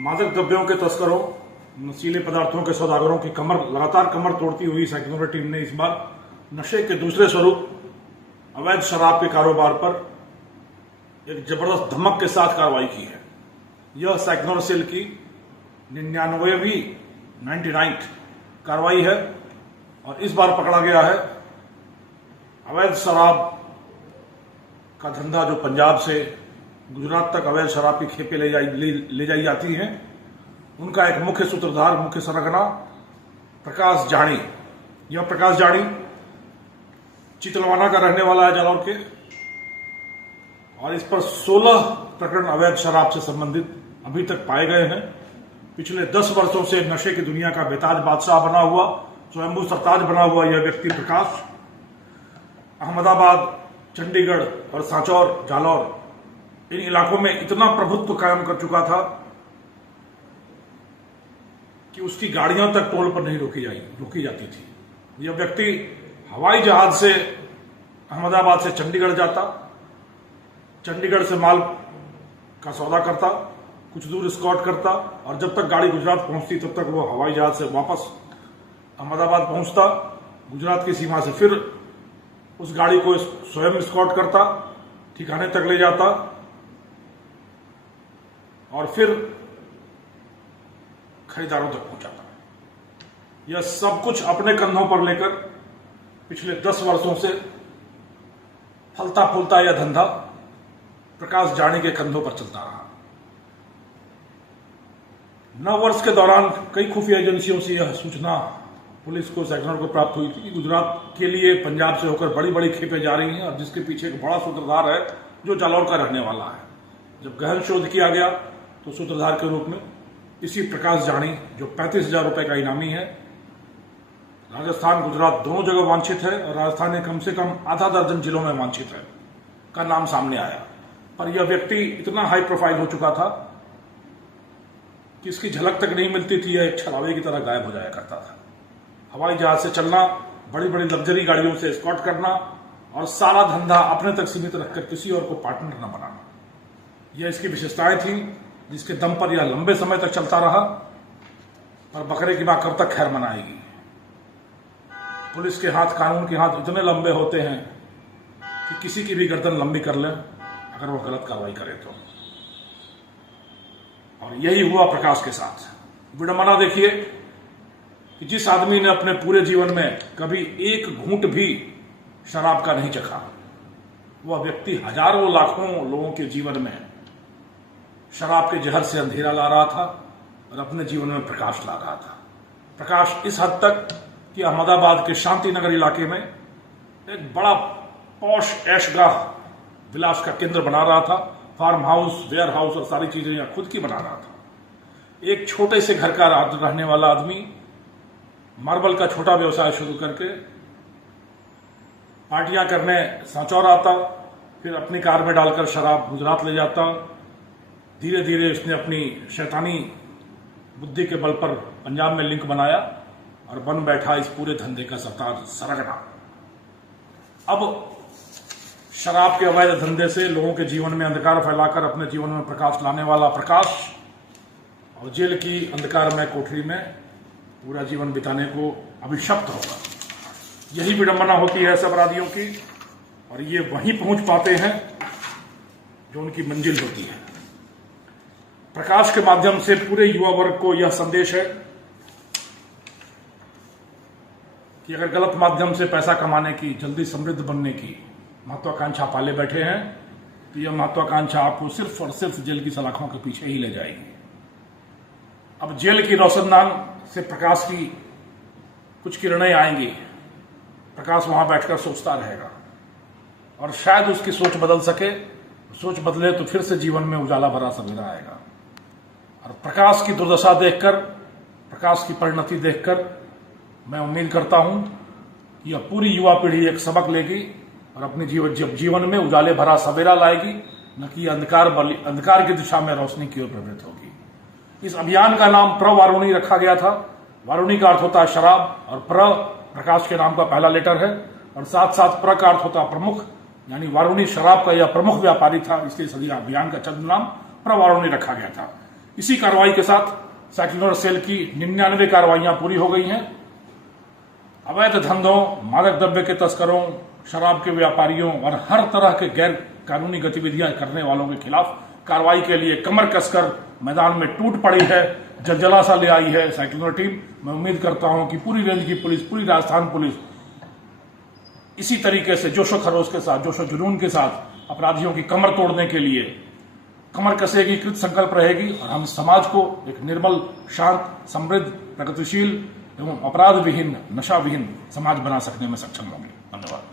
मादक द्रव्यों के तस्करों, नशीले पदार्थों के सौदागरों की लगातार कमर तोड़ती हुई सेक्युलर टीम ने इस बार नशे के दूसरे स्वरूप अवैध शराब के कारोबार पर एक जबरदस्त धमक के साथ कार्रवाई की है। यह सेक्युलर सेल की 99वीं कार्रवाई है और इस बार पकड़ा गया है अवैध शराब का धंधा जो पंजाब से गुजरात तक अवैध शराब की खेपें ले जाई जाती हैं। उनका एक मुख्य सूत्रधार, मुख्य सरगना प्रकाश जानी। यह प्रकाश जानी चितलवाना का रहने वाला है, जालौर के, और इस पर 16 प्रकरण अवैध शराब से संबंधित अभी तक पाए गए हैं। पिछले 10 वर्षों से नशे की दुनिया का बेताज बादशाह बना हुआ, स्वयंभू सरताज बना हुआ यह व्यक्ति प्रकाश अहमदाबाद, चंडीगढ़ और सांचौर, जालौर, इन इलाकों में इतना प्रभुत्व कायम कर चुका था कि उसकी गाड़ियां तक टोल पर नहीं रोकी जाती थी। यह व्यक्ति हवाई जहाज से अहमदाबाद से चंडीगढ़ जाता, चंडीगढ़ से माल का सौदा करता, कुछ दूर स्कॉट करता और जब तक गाड़ी गुजरात पहुंचती तब तक वो हवाई जहाज से वापस अहमदाबाद पहुंचता। गुजरात की सीमा से फिर उस गाड़ी को स्वयं स्कॉट करता, ठिकाने तक ले जाता और फिर खरीदारों तक पहुंचाता। यह सब कुछ अपने कंधों पर लेकर पिछले 10 वर्षों से फलता फूलता यह धंधा प्रकाश जानी के कंधों पर चलता रहा। 9 वर्ष के दौरान कई खुफिया एजेंसियों से यह सूचना पुलिस को, सेक्टर को प्राप्त हुई थी कि गुजरात के लिए पंजाब से होकर बड़ी बड़ी खेपें जा रही हैं और जिसके पीछे एक बड़ा सूत्रधार है जो जालौर का रहने वाला है। जब गहन शोध किया गया तो सूत्रधार के रूप में इसी प्रकाश जानी, जो 35,000 रुपए का इनामी है, राजस्थान गुजरात दोनों जगह वांछित है और राजस्थान में कम से कम आधा दर्जन जिलों में वांछित है, का नाम सामने आया। पर यह व्यक्ति इतना हाई प्रोफाइल हो चुका था कि इसकी झलक तक नहीं मिलती थी। यह एक छलावे की तरह गायब हो जाया करता था। हवाई जहाज से चलना, बड़ी बड़ी लग्जरी गाड़ियों से एस्कॉर्ट करना और सारा धंधा अपने तक सीमित रखकर किसी और को पार्टनर न बनाना, यह इसकी विशेषताएं थी, जिसके दम पर यह लंबे समय तक चलता रहा। पर बकरे की मां कब तक खैर मनाएगी। पुलिस के हाथ, कानून के हाथ इतने लंबे होते हैं कि किसी की भी गर्दन लंबी कर ले अगर वो गलत कार्रवाई करे तो। और यही हुआ प्रकाश के साथ। विडंबना देखिए कि जिस आदमी ने अपने पूरे जीवन में कभी एक घूंट भी शराब का नहीं चखा, वह व्यक्ति हजारों लाखों लोगों के जीवन में शराब के जहर से अंधेरा ला रहा था और अपने जीवन में प्रकाश ला रहा था। प्रकाश इस हद तक कि अहमदाबाद के शांति नगर इलाके में एक बड़ा पॉश ऐशगाह विलास का केंद्र बना रहा था। फार्म हाउस, वेयर हाउस और सारी चीजें यहां खुद की बना रहा था। एक छोटे से घर का रहने वाला आदमी मार्बल का छोटा व्यवसाय शुरू करके पार्टियां करने सांचौर आता, फिर अपनी कार में डालकर शराब गुजरात ले जाता। धीरे धीरे उसने अपनी शैतानी बुद्धि के बल पर पंजाब में लिंक बनाया और बन बैठा इस पूरे धंधे का सरगना। अब शराब के अवैध धंधे से लोगों के जीवन में अंधकार फैलाकर अपने जीवन में प्रकाश लाने वाला प्रकाश और जेल की अंधकारमय कोठरी में पूरा जीवन बिताने को अभिशप्त होगा। यही विडंबना होती है सब अपराधियों की और ये वहीं पहुंच पाते हैं जो उनकी मंजिल होती है। प्रकाश के माध्यम से पूरे युवा वर्ग को यह संदेश है कि अगर गलत माध्यम से पैसा कमाने की, जल्दी समृद्ध बनने की महत्वाकांक्षा पाले बैठे हैं तो यह महत्वाकांक्षा आपको सिर्फ और सिर्फ जेल की सलाखों के पीछे ही ले जाएगी। अब जेल की रोशनदान से प्रकाश की कुछ किरणें आएंगी। प्रकाश वहां बैठकर सोचता रहेगा और शायद उसकी सोच बदल सके। सोच बदले तो फिर से जीवन में उजाला भरा सवेरा आएगा। और प्रकाश की दुर्दशा देखकर, प्रकाश की परिणति देखकर मैं उम्मीद करता हूं कि यह पूरी युवा पीढ़ी एक सबक लेगी और अपने जीवन में उजाले भरा सवेरा लाएगी, न कि अंधकार की दिशा में रोशनी की ओर प्रवृत्त होगी। इस अभियान का नाम प्रवारुणी रखा गया था। वारुणी का अर्थ होता है शराब और प्रकाश के नाम का पहला लेटर है और साथ साथ प्र का अर्थ होता है प्रमुख, यानी वारुणी शराब का यह प्रमुख व्यापारी था, इसलिए सदी अभियान का चंद नाम प्रवारुणी रखा गया था। इसी कार्रवाई के साथ साइक्लोर सेल की 99 कार्रवाइयां पूरी हो गई हैं। अवैध धंधों, मादक द्रव्य के तस्करों, शराब के व्यापारियों और हर तरह के गैर कानूनी गतिविधियां करने वालों के खिलाफ कार्रवाई के लिए कमर कसकर मैदान में टूट पड़ी है, जलजला सा ले आई है साइक्लोर टीम। मैं उम्मीद करता हूं कि पूरी रेंज की पुलिस, पूरी राजस्थान पुलिस इसी तरीके से जोशो खरोश के साथ, जोशो जुनून के साथ अपराधियों की कमर तोड़ने के लिए कमर कसेगी, कृत संकल्प रहेगी और हम समाज को एक निर्मल, शांत, समृद्ध, प्रगतिशील एवं अपराध विहीन, नशा विहीन समाज बना सकने में सक्षम होंगे। धन्यवाद।